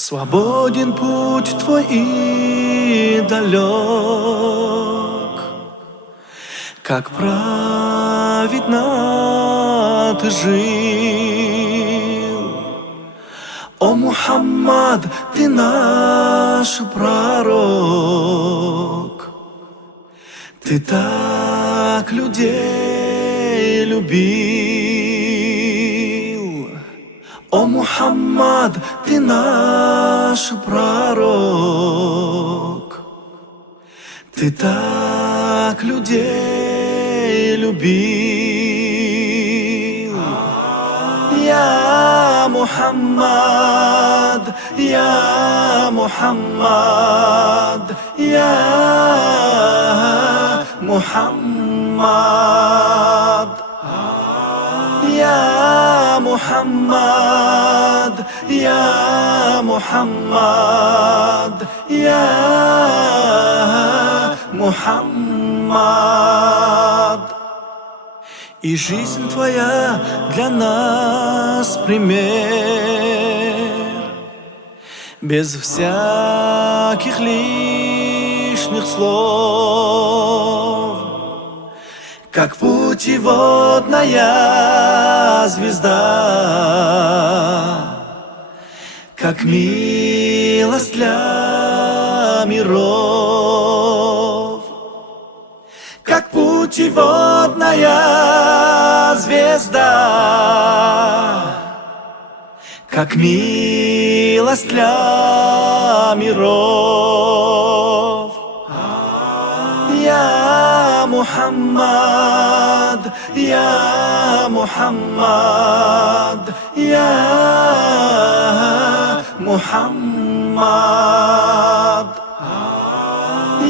Свободен путь твой и далек, как праведно ты жил. О Мухаммад, ты наш пророк, ты так людей любил. О Мухаммад, ты наш пророк, ты так людей любил. Я Мухаммад, я Мухаммад, я Мухаммад, я Мухаммад, я Мухаммад, я Мухаммад. И жизнь твоя для нас пример, без всяких лишних слов, как путеводная звезда, как милость для миров, как путеводная звезда, как милость для миров. Я Мухаммад, я Мухаммад, я Мухаммад,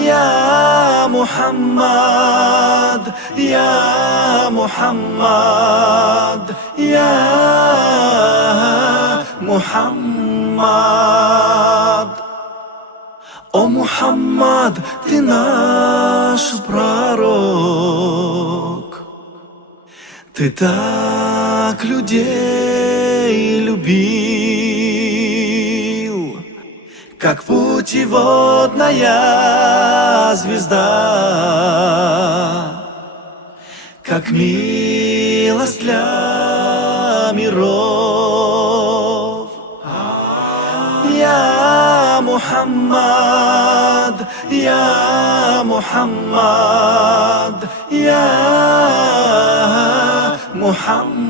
я Мухаммад, я Мухаммад, я Мухаммад. О Мухаммад, ты наш пророк, ты так людей любил, как путеводная звезда, как милость для миров. Я Мухаммад, я Мухаммад, я Мухаммад,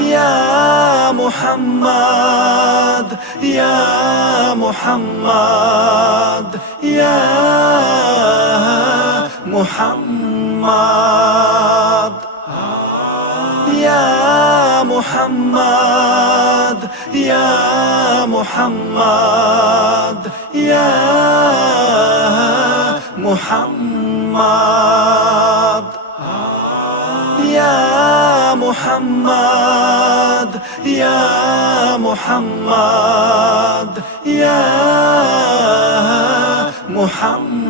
я Мухаммад, я Мухаммад, я Мухаммад, я Мухаммад, я Мухаммад, я Мухаммад, я Мухаммад, я Мухаммад, я Мухаммад.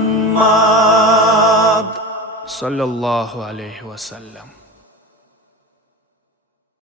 Саллаллаху алейхи вассалям.